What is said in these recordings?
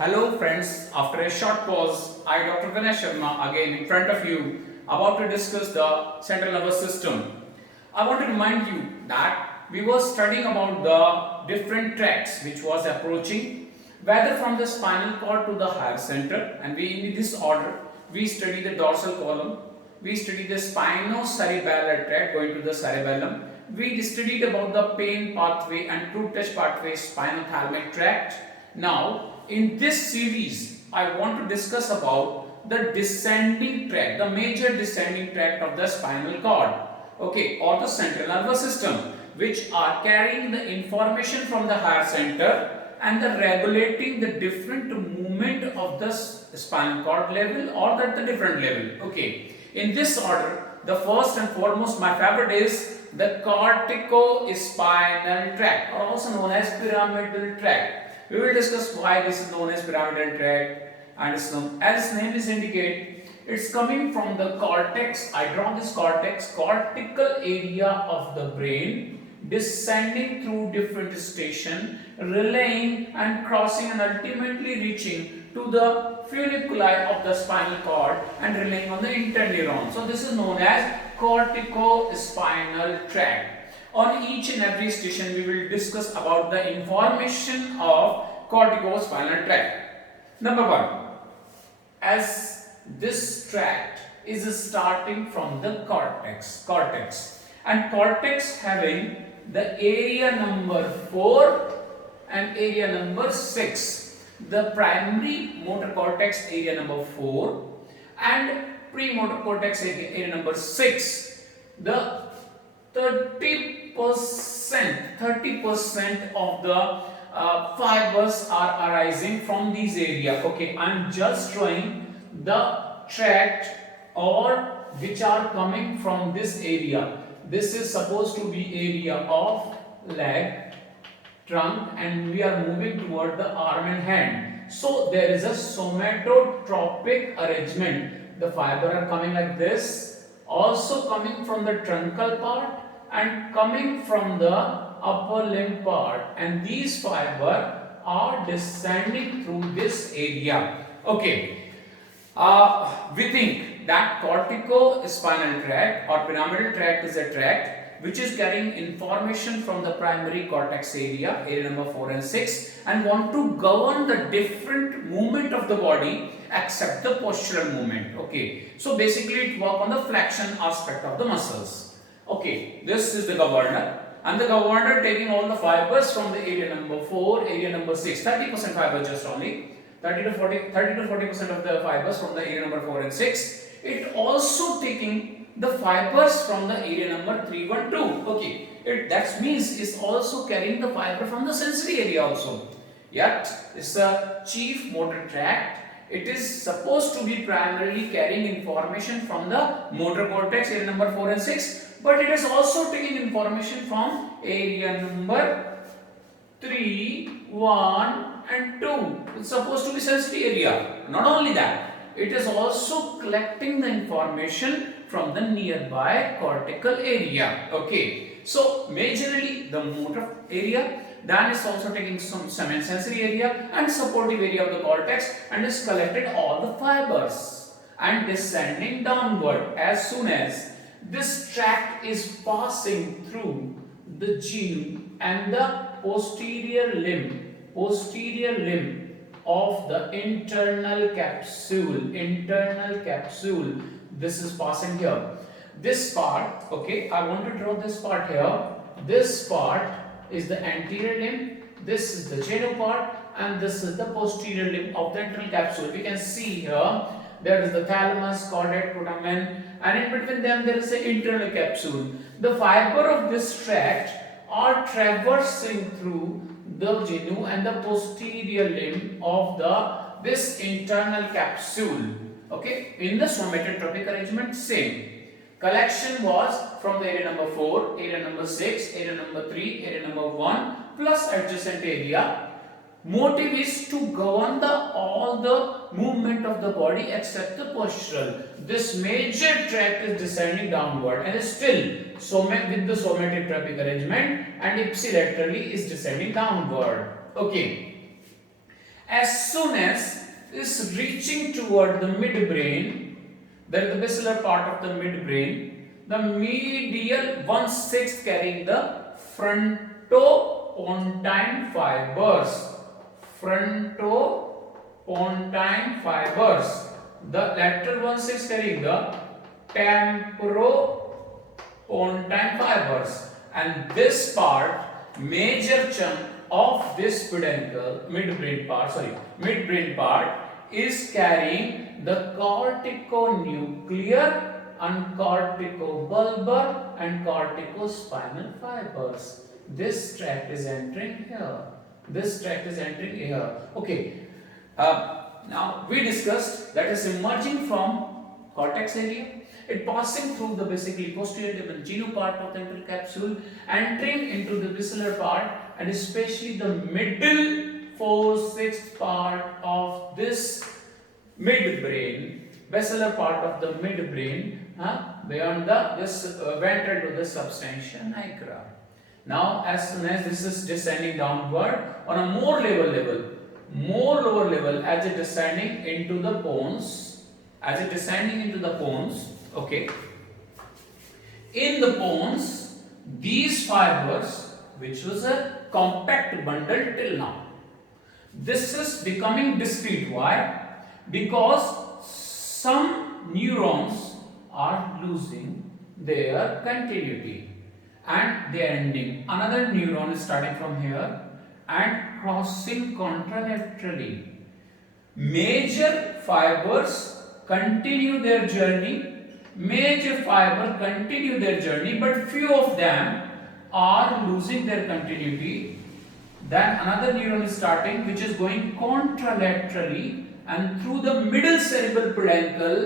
Hello friends, after a short pause, I Dr. Vinay Sharma again in front of you about to discuss the central nervous system. I want to remind you that we were studying about the different tracts which was approaching whether from the spinal cord to the higher center, and we in this order we study the dorsal column, we study the spinocerebellar tract going to the cerebellum, we studied about the pain pathway and true touch pathway spinothalamic tract. Now in this series I want to discuss about the descending tract, the major descending tract of the spinal cord, okay, or the central nervous system, which are carrying the information from the higher center and the regulating the different movement of the spinal cord level or at the different level. Okay, in this order, the first and foremost my favorite is the cortico-spinal tract, or also known as pyramidal tract. We will discuss why this is known as pyramidal tract, and as its name is indicate, it's coming from the cortex. I draw this cortex, cortical area of the brain, descending through different station, relaying and crossing and ultimately reaching to the funiculi of the spinal cord and relying on the internal neurons. So this is known as cortico-spinal tract. On each and every station we will discuss about the information of corticospinal tract. Number 1, as this tract is starting from the cortex and cortex having the area number 4 and area number 6, the primary motor cortex area number 4 and premotor cortex area number 6, the 30% of the fibers are arising from these area. Okay, I'm just drawing the tract or which are coming from this area. This is supposed to be area of leg, trunk, and we are moving toward the arm and hand. So there is a somatotropic arrangement. The fiber are coming like this, also coming from the truncal part and coming from the upper limb part, and these fiber are descending through this area. Okay, we think that cortico-spinal tract or pyramidal tract is a tract which is carrying information from the primary cortex area number 4 and 6, and want to govern the different movement of the body except the postural movement. Okay, so basically it works on the flexion aspect of the muscles. Okay, this is the governor, and the governor taking all the fibers from the area number 4, area number 6, 30% fiber just only, 30 to 40% of the fibers from the area number 4 and 6. It also taking the fibers from the area number 3, 1, 2. Okay, that means it's also carrying the fiber from the sensory area also. Yet it's a chief motor tract. It is supposed to be primarily carrying information from the motor cortex area number 4 and 6, but it is also taking information from area number 3, 1 and 2. It's supposed to be sensory area. Not only that, it is also collecting the information from the nearby cortical area. Okay, so majorly the motor area, then is also taking some sensory area and supportive area of the cortex, and is collected all the fibers and descending downward as soon as this tract is passing through the genu and the posterior limb of the internal capsule. This is passing here. This part, okay, I want to draw this part here. This part is the anterior limb, this is the genu part, and this is the posterior limb of the internal capsule. We can see here there is the thalamus, caudate, putamen, and in between them there is an internal capsule. The fiber of this tract are traversing through the genu and the posterior limb of this internal capsule. Okay, in the somatotropic arrangement, same. Collection was from the area number 4, area number 6, area number 3, area number 1 plus adjacent area. Motive is to govern all the movement of the body except the postural. This major tract is descending downward and is still with the somatotropic arrangement, and ipsilaterally is descending downward. Okay. As soon as is reaching toward the midbrain, that is the basilar part of the midbrain, the medial 1/6 carrying the frontopontine fibers. Frontopontine fibers. The lateral 1/6 carrying the temporopontine fibers. And this part, major chunk of this peduncle, midbrain part is carrying the corticonuclear and corticobulbar and corticospinal fibers. This tract is entering here. Okay. Now we discussed that is emerging from cortex area. It passing through the basically posterior genu part of the internal capsule, entering into the basilar part, and especially the middle 4/6 part of this midbrain, basilar part of the midbrain, beyond this ventral to the substantia nigra. Now, as soon as this is descending downward on a more lower level, as it descending into the bones, okay. In the bones, these fibers, which was a compact bundle till now, this is becoming discrete. Why? Because some neurons are losing their continuity and they are ending. Another neuron is starting from here and crossing contralaterally. Major fibers continue their journey, but few of them are losing their continuity. Then another neuron is starting, which is going contralaterally, and through the middle cerebral peduncle,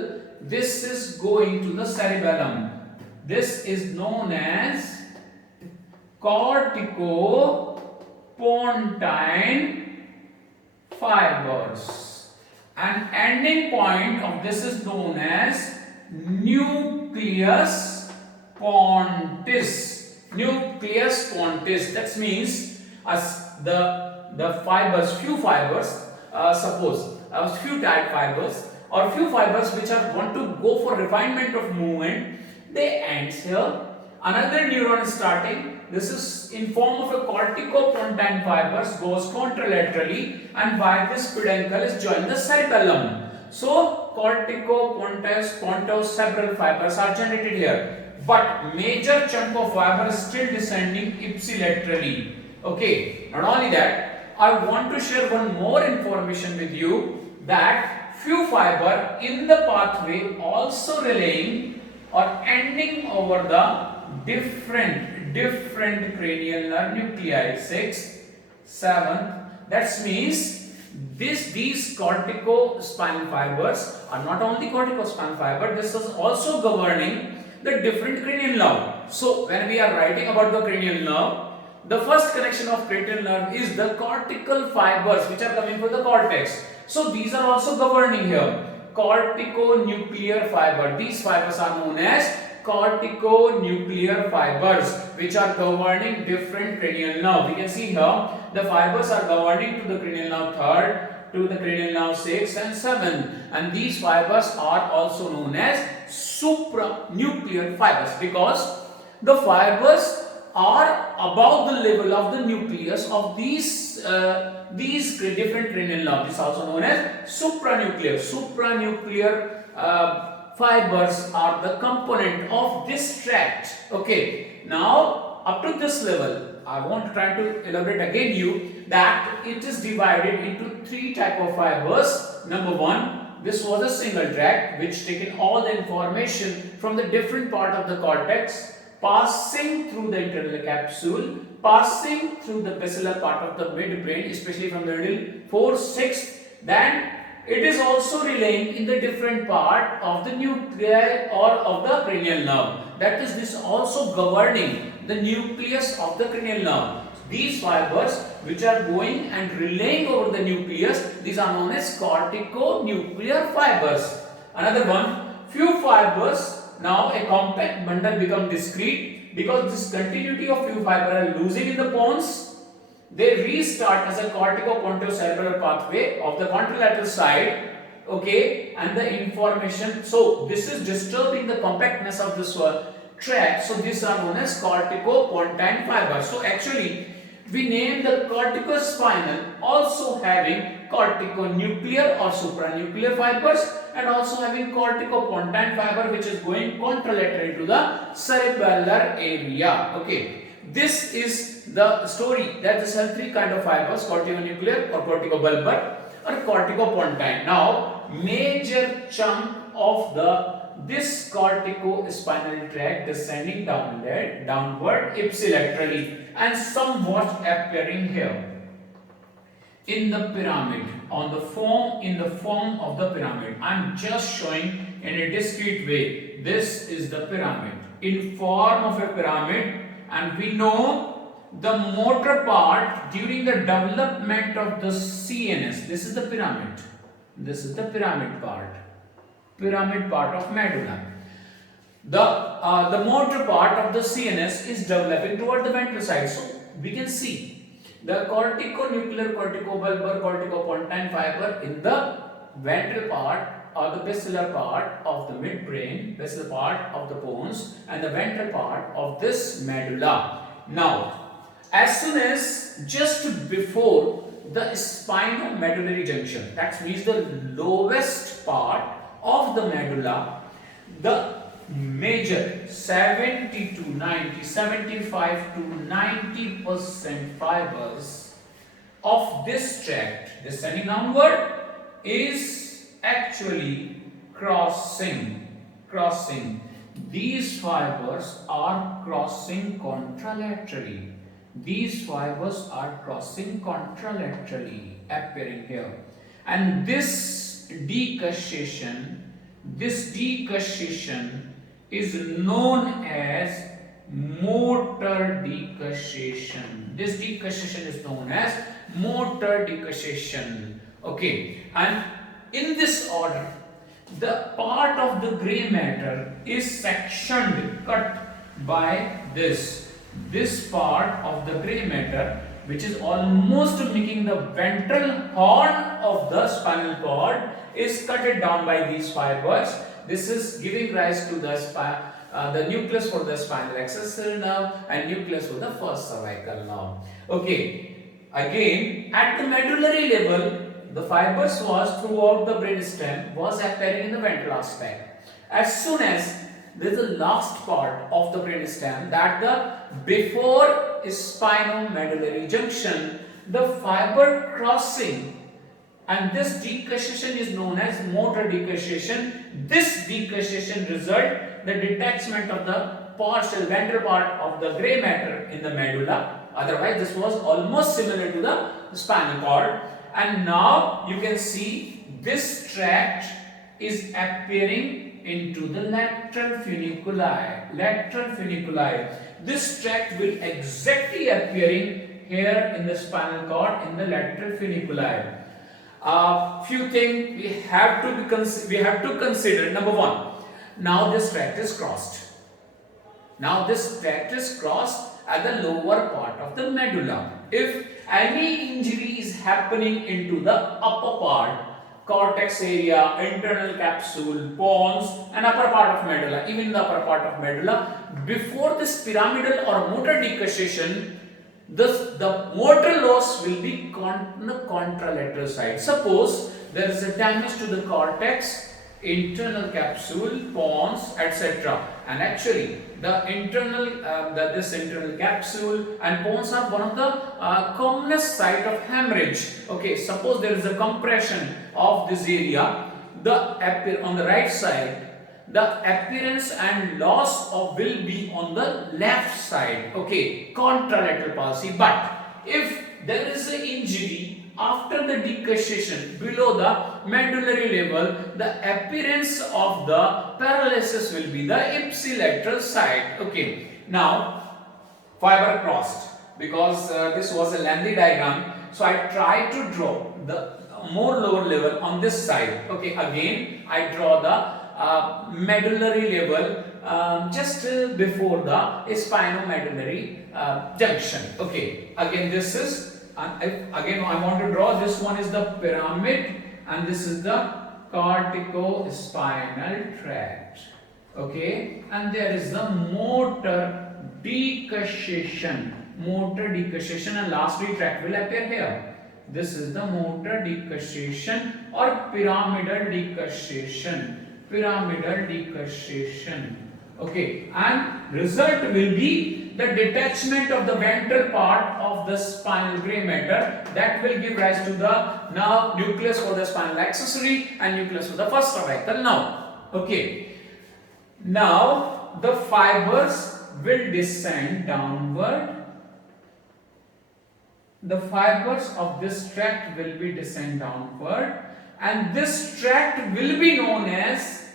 this is going to the cerebellum. This is known as cortico-pontine fibers. And ending point of this is known as nucleus pontis. That means the fibers, few fibers, suppose few tight fibers or few fibers which are want to go for refinement of movement, they ends here. Another neuron is starting. This is in form of a cortico-pontine fibers, goes contralaterally, and by this peduncle is joined the cerebellum. So cortico-pontocerebral fibers are generated here, but major chunk of fiber is still descending ipsilaterally. Okay, not only that, I want to share one more information with you, that few fiber in the pathway also relaying or ending over the different cranial nerve nuclei, 6th, 7th. That means these corticospinal fibers are not only corticospinal fiber, this is also governing the different cranial nerve. So when we are writing about the cranial nerve, the first connection of cranial nerve is the cortical fibers which are coming from the cortex. So these are also governing here. Corticonuclear fiber. These fibers are known as corticonuclear fibers, which are governing different cranial nerve. We can see here the fibers are governing to the cranial nerve 3rd, to the cranial nerve 6th and 7th, and these fibers are also known as supranuclear fibers because the fibers are above the level of the nucleus of these different cranial nerve. This is also known as supranuclear. Fibers are the component of this tract. Okay, now up to this level, I want to try to elaborate again you that it is divided into 3 type of fibers. Number 1, this was a single tract which taken all the information from the different part of the cortex, passing through the internal capsule, passing through the basilar part of the midbrain, especially from the middle 4/6. Then it is also relaying in the different part of the nuclei or of the cranial nerve. That is, this also governing the nucleus of the cranial nerve. These fibers which are going and relaying over the nucleus, these are known as corticonuclear fibers. Another one, few fibers, now a compact bundle become discrete because this continuity of few fibers are losing in the bones, they restart as a cortico-pontocerebral pathway of the contralateral side. Okay, and the information, so this is disturbing the compactness of this tract, so these are known as cortico-pontine fibers. So actually we name the corticospinal also having corticonuclear or supranuclear fibers, and also having cortico-pontine fiber which is going contralateral to the cerebellar area. Okay, this is the story that this has three kind of fibers: corticonuclear or corticobulbar or cortico-pontine. Now major chunk of this cortico-spinal tract descending downward ipsilaterally and somewhat appearing here in the pyramid, in the form of the pyramid. I'm just showing in a discrete way. This is the pyramid in form of a pyramid, and we know the motor part during the development of the CNS. This is the pyramid. This is the pyramid part of medulla. The motor part of the CNS is developing toward the ventral side. So we can see the corticonuclear, corticobulbar, corticopontine fiber in the ventral part or the basilar part of the midbrain, basilar part of the bones, and the ventral part of this medulla. Now, as soon as just before the spinomedullary junction, that means the lowest part of the medulla, the major 70 to 90, 75 to 90% fibers of this tract descending downward is actually crossing. These fibers are crossing contralaterally. These fibers are crossing contralaterally, appearing here. And this decussation is known as motor decussation. This decussation is known as motor decussation. Okay, and in this order, the part of the gray matter is sectioned, cut by this part of the gray matter, which is almost making the ventral horn of the spinal cord, is cut down by these fibers. This is giving rise to the nucleus for the spinal accessory nerve and nucleus for the first cervical nerve. Okay, again at the medullary level, the fibers was throughout the brainstem was appearing in the ventral aspect. As soon as there is the last part of the brainstem, that the before spinomedullary junction, the fiber crossing, and this decussation is known as motor decussation. This decussation result the detachment of the partial ventral part of the gray matter in the medulla. Otherwise, this was almost similar to the spinal cord. And now you can see this tract is appearing into the lateral funiculi. This tract will exactly appearing here in the spinal cord in the lateral funiculi. Few things we have to consider. Number one, now this tract is crossed. At the lower part of the medulla. If any injury is happening into the upper part, cortex area, internal capsule, pons, and upper part of medulla, even the upper part of medulla, before this pyramidal or motor decussation, the motor loss will be on the contralateral side. Suppose there is a damage to the cortex, internal capsule, pons, etc. And actually, the this internal capsule and pons are one of the commonest site of hemorrhage. Okay, suppose there is a compression of this area, on the right side, the appearance and loss will be on the left side. Okay, contralateral palsy. But if there is an injury after the decussation below the medullary level, the appearance of the paralysis will be the ipsilateral side. Okay, now fiber crossed, because this was a lengthy diagram, so I try to draw the more lower level on this side. Okay, again I draw the medullary level just before the spinomedullary junction. Okay, again this is and again I want to draw, this one is the pyramid and this is the cortico-spinal tract. Okay, and there is the motor decussation, and lastly tract will appear here. This is the motor decussation or pyramidal decussation. Okay, and result will be the detachment of the ventral part of the spinal gray matter that will give rise to the now nucleus for the spinal accessory and nucleus for the first cervical nerve. Okay, now the fibers will descend downward. The fibers of this tract will be descend downward, and this tract will be known as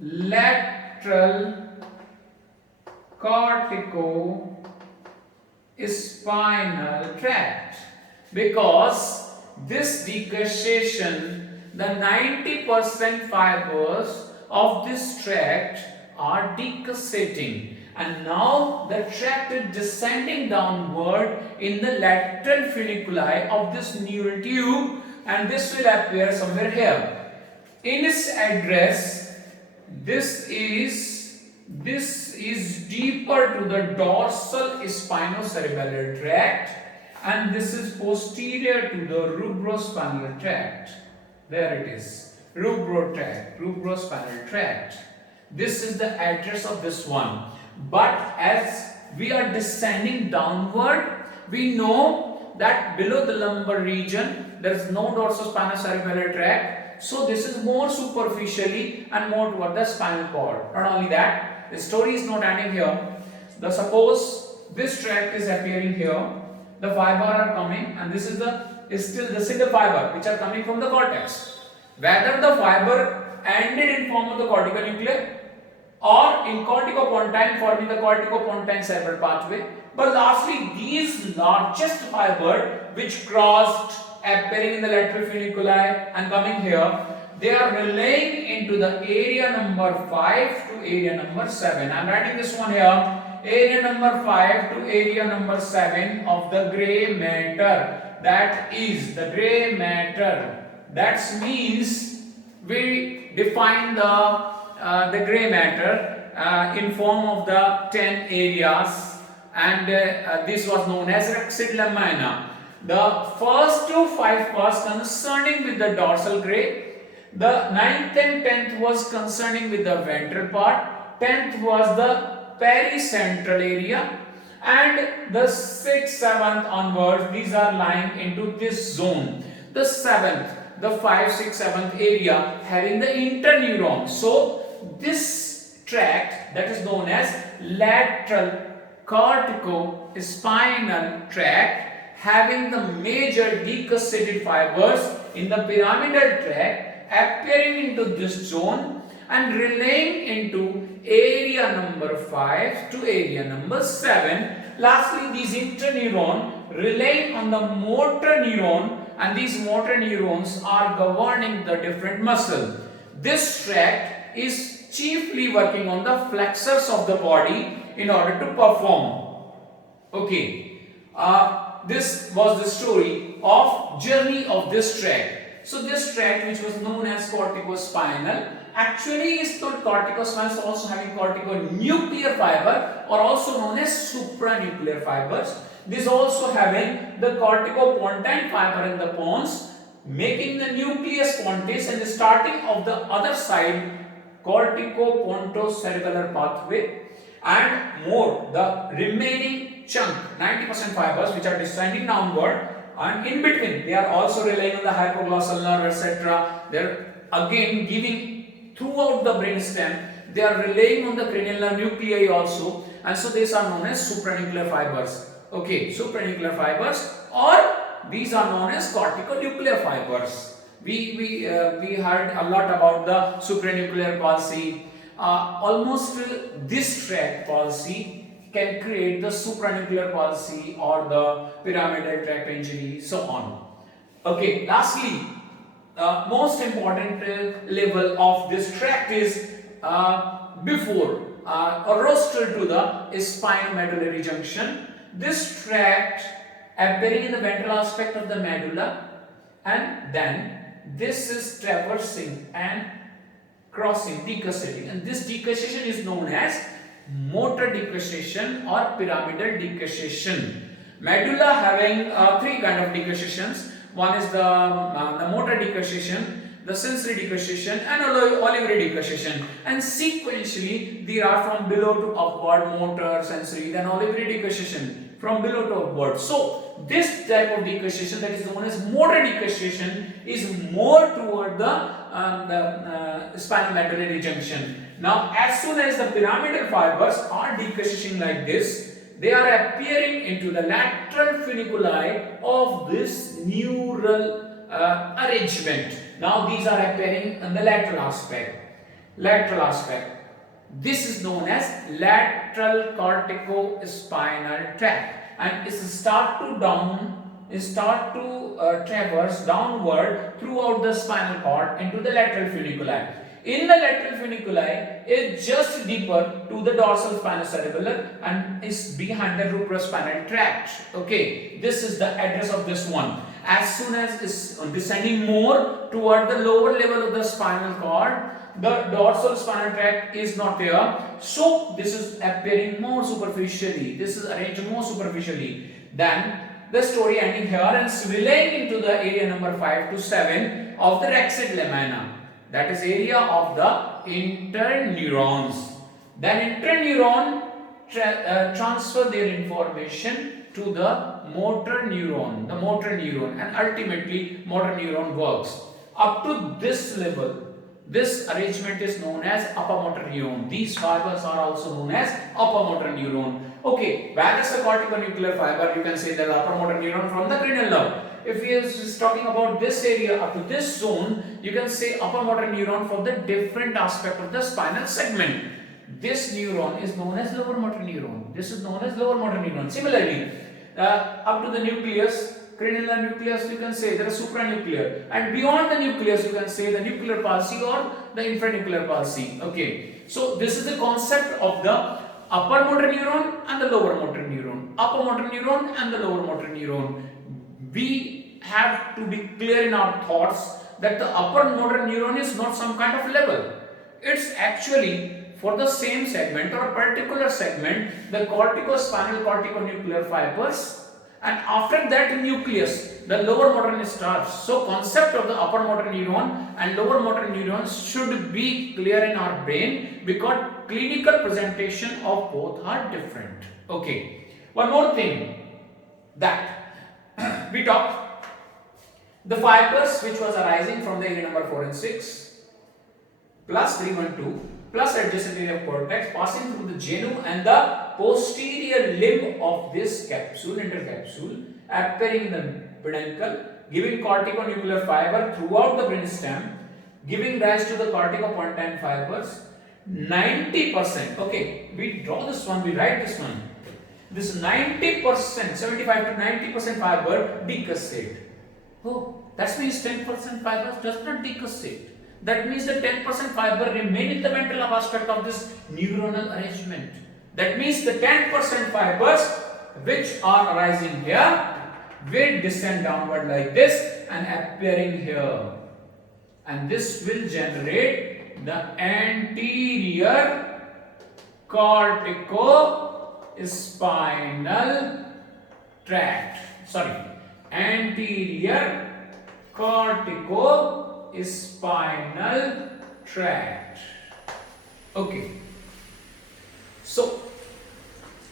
lateral cortico-spinal tract, because this decussation, the 90% fibers of this tract are decussating, and now the tract is descending downward in the lateral funiculi of this neural tube, and this will appear somewhere here. In its address, this is deeper to the dorsal spinocerebellar tract, and this is posterior to the rubrospinal tract. There it is, rubrospinal tract. This is the address of this one. But as we are descending downward, we know that below the lumbar region there is no dorsospinocerebellar tract. So this is more superficially and more toward the spinal cord. Not only that, the story is not ending here. Suppose this tract is appearing here, the fiber are coming, and this is still the single fiber which are coming from the cortex. Whether the fiber ended in form of the cortical nuclear or in cortico-pontine forming the cortico-pontine cerebral pathway, but lastly these largest fiber which crossed appearing in the lateral funiculi and coming here, they are relaying into the area number 5 to area number 7. I am writing this one here, area number 5 to area number 7 of the gray matter. That is the gray matter. That means we define the gray matter in form of the 10 areas, and this was known as rexid lamina. The first 5 was concerning with the dorsal gray, the 9th and 10th was concerning with the ventral part, 10th was the pericentral area, and the 6th, 7th onwards, these are lying into this zone. The 7th, the 5, 6, 7th area having the interneuron. So this tract that is known as lateral cortico-spinal tract, having the major decussated fibers in the pyramidal tract appearing into this zone and relaying into area number 5 to area number 7. Lastly, these interneuron relying on the motor neuron, and these motor neurons are governing the different muscle. This tract is chiefly working on the flexors of the body in order to perform. Okay, this was the story of journey of this tract. So this tract, which was known as corticospinal, actually is not corticospinal, so also having corticonuclear fiber or also known as supranuclear fibers. This also having the cortico-pontine fiber in the pons, making the nucleus pontis, and the starting of the other side cortico-pontocerebellar pathway, and more the remaining chunk 90% fibers which are descending downward, and in between they are also relying on the hypoglossal nerve, etc. They are again giving throughout the brainstem, they are relying on the cranial nerve nuclei also, and so these are known as supranuclear fibers. Okay, supranuclear fibers, or these are known as corticonuclear fibers. We heard a lot about the supranuclear palsy. Almost this tract palsy can create the supranuclear palsy or the pyramidal tract injury, so on. Okay, lastly, most important level of this tract is before or rostral to the spinomedullary junction. This tract appearing in the ventral aspect of the medulla, and then this is traversing and crossing, decussating, and this decussation is known as motor decussation or pyramidal decussation. Medulla having three kind of decussations. One is the motor decussation, the sensory decussation, and olivary decussation. And sequentially, they are from below to upward: motor, sensory, then olivary decussation from below to upward. So this type of decussation, that is known as motor decussation, is more toward the spinal medullary junction. Now, as soon as the pyramidal fibers are decussating like this, they are appearing into the lateral funiculi of this neural arrangement. Now these are appearing in the lateral aspect. Lateral aspect. This is known as lateral cortico-spinal tract, and it start to traverse downward throughout the spinal cord into the lateral funiculi. In the lateral funiculi, it's just deeper to the dorsal spinal cerebral and is behind the rubrospinal tract. Okay, this is the address of this one. As soon as it's descending more toward the lower level of the spinal cord, the dorsal spinal tract is not there. So this is appearing more superficially. This is arranged more superficially. Then the story ending here and swelling into the area number 5 to 7 of the rexid lamina. That is area of the interneurons. Then interneuron transfer their information to the motor neuron, and ultimately motor neuron works. Up to this level, this arrangement is known as upper motor neuron. These fibers are also known as upper motor neuron. Okay, where is the corticonuclear fiber? You can say that upper motor neuron from the cranial nerve. If he is talking about this area up to this zone, you can say upper motor neuron for the different aspect of the spinal segment. This neuron is known as lower motor neuron. This is known as lower motor neuron. Similarly, up to the nucleus, cranial nucleus, you can say there is supranuclear, and beyond the nucleus, you can say the nuclear palsy or the infranuclear palsy. Okay, so this is the concept of the upper motor neuron and the lower motor neuron. Upper motor neuron and the lower motor neuron. We have to be clear in our thoughts that the upper motor neuron is not some kind of level. It's actually for the same segment or a particular segment, the corticospinal corticonuclear fibers, and after that nucleus, the lower motor neuron starts. So concept of the upper motor neuron and lower motor neurons should be clear in our brain, because clinical presentation of both are different. Okay, one more thing that we talked, the fibers which was arising from the area number 4 and 6 plus 312 plus adjacent area of cortex passing through the genu and the posterior limb of this capsule, intercapsule, appearing in the peduncle, giving corticonuclear fiber throughout the brainstem, giving rise to the cortico-pontine fibers. 90%, okay, we draw this one, we write this one. This 90%, 75 to 90% fiber decussate. Oh, that means 10% fibers does not decussate. That means the 10% fiber remain in the ventral aspect of this neuronal arrangement. That means the 10% fibers which are arising here will descend downward like this and appearing here. And this will generate the anterior cortico-spinal tract. Anterior cortico-spinal tract. Okay. So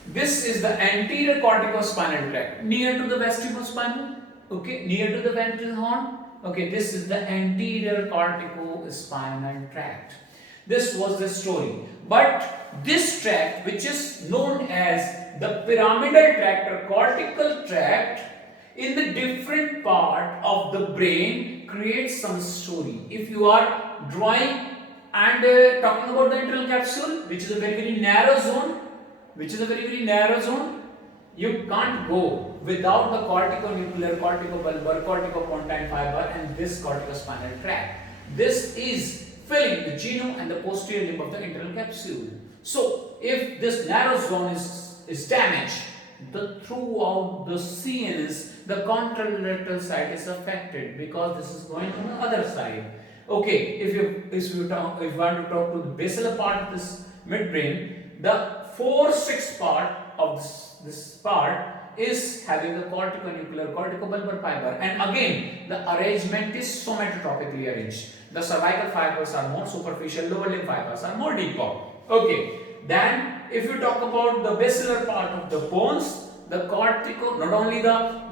this is the anterior corticospinal tract, near to the vestibulospinal. Okay, near to the ventral horn. Okay, this is the anterior corticospinal tract. This was the story. But this tract, which is known as the pyramidal tract or cortical tract, in the different part of the brain creates some story. If you are drawing and talking about the internal capsule, which is a very narrow zone, you can't go without the corticonuclear, corticobulbar, corticopontine fiber and this corticospinal tract. This is filling the genu and the posterior limb of the internal capsule. So if this narrow zone is damaged, throughout the CNS, the contralateral side is affected because this is going on the other side. Okay, if you want to talk to the basilar part of this midbrain, the 4/6 part of this part is having the corticonuclear, corticobulbar fiber, and again the arrangement is somatotropically arranged. The cervical fibers are more superficial, lower limb fibers are more deeper. Okay, then if you talk about the basilar part of the bones, the cortico, not only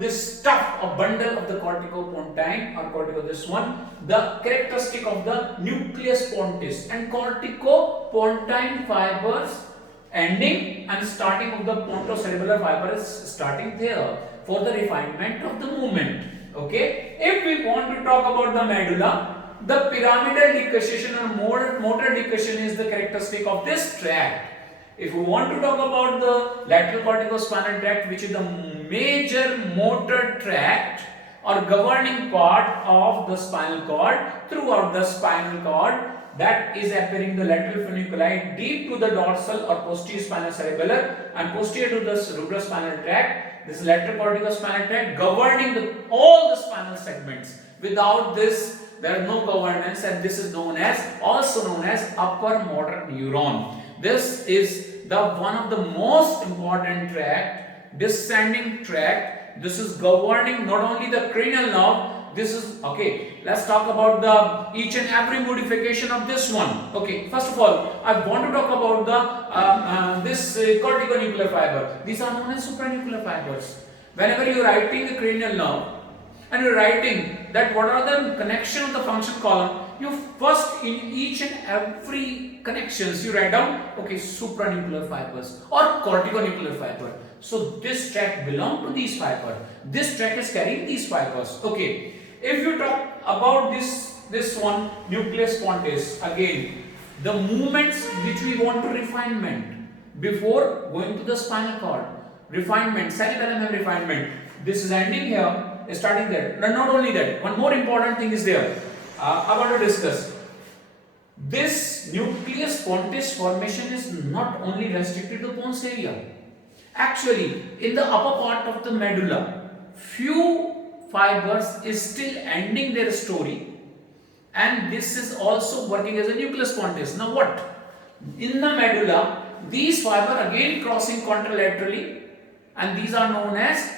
this stuff, a bundle of the cortico-pontine or cortico, this one, the characteristic of the nucleus pontis and cortico-pontine fibers ending and starting of the pontocerebellar fiber is starting there for the refinement of the movement. Okay, if we want to talk about the medulla, the pyramidal decussation or motor decussion is the characteristic of this tract. If we want to talk about the lateral corticospinal tract, which is the major motor tract or governing part of the spinal cord throughout the spinal cord, that is appearing the lateral funiculi deep to the dorsal or posterior spinal cerebellar and posterior to the cerebral spinal tract. This lateral corticospinal tract governing all the spinal segments. Without this, there is no governance, and this is also known as upper motor neuron. This is the one of the most important tract, descending tract. This is governing not only the cranial nerve. This is okay. Let's talk about the each and every modification of this one. Okay, first of all, I want to talk about the this corticonuclear fiber. These are known as supranuclear fibers. Whenever you are writing the cranial nerve and you are writing that what are the connection of the function column, you first in each and every connections you write down okay supranuclear fibers or corticonuclear fiber. So this tract belong to these fibers. This tract is carrying these fibers. Okay. If you talk about this one nucleus pontis, again the movements which we want to refinement before going to the spinal cord, refinement, cerebellum refinement. This is ending here, starting there. Not only that, one more important thing is there. I want to discuss. This nucleus pontis formation is not only restricted to the pons area. Actually, in the upper part of the medulla, few fibers is still ending their story, and this is also working as a nucleus pontis. Now what? In the medulla, these fibers again crossing contralaterally, and these are known as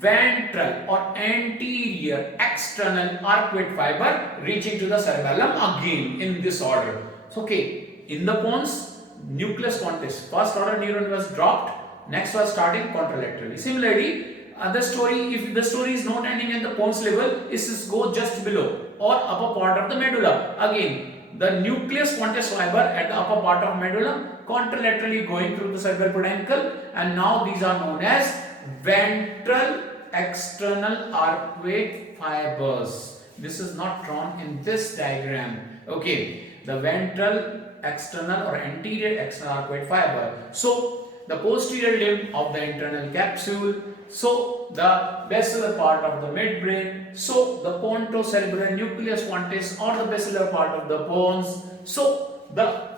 ventral or anterior external arcuate fiber reaching to the cerebellum again in this order. So, okay, in the pons, nucleus pontis, first order neuron was dropped, next was starting contralaterally. Similarly, the story, if the story is not ending at the pons level, it is go just below or upper part of the medulla. Again, the nucleus pontis fiber at the upper part of medulla contralaterally going through the cerebral peduncle, and now these are known as ventral external arcuate fibers. This is not drawn in this diagram. Okay, the ventral external or anterior external arcuate fiber. So the posterior limb of the internal capsule, so the basilar part of the midbrain, so the pontocerebellar nucleus pontis or the basilar part of the pons, so the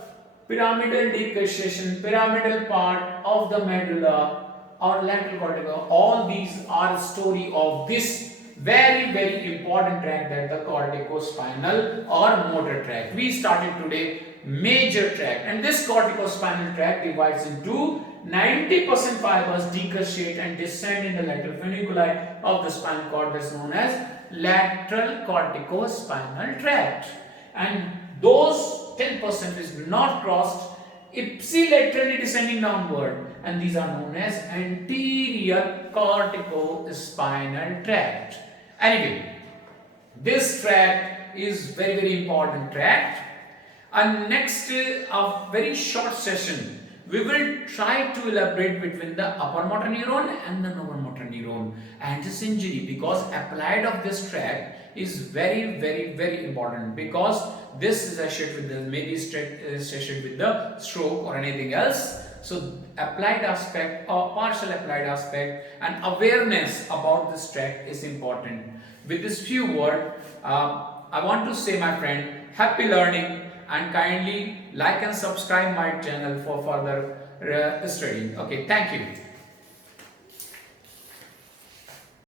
pyramidal decussation, pyramidal part of the medulla or lateral cortico. All these are story of this very important tract, that the corticospinal or motor tract. We started today major tract, and this corticospinal tract divides into 90% fibers decussate and descend in the lateral funiculi of the spinal cord. That's known as lateral corticospinal tract, and those 10% is not crossed ipsilaterally descending downward, and these are known as anterior corticospinal tract. Anyway, this tract is very important tract, and next a very short session we will try to elaborate between the upper motor neuron and the lower motor neuron and this injury, because applied of this tract is very important, because this is associated with the maybe associated with the stroke or anything else. So applied aspect or partial applied aspect and awareness about this tract is important. With this few word, I want to say, my friend, happy learning, and kindly like and subscribe my channel for further studying. Okay, thank you.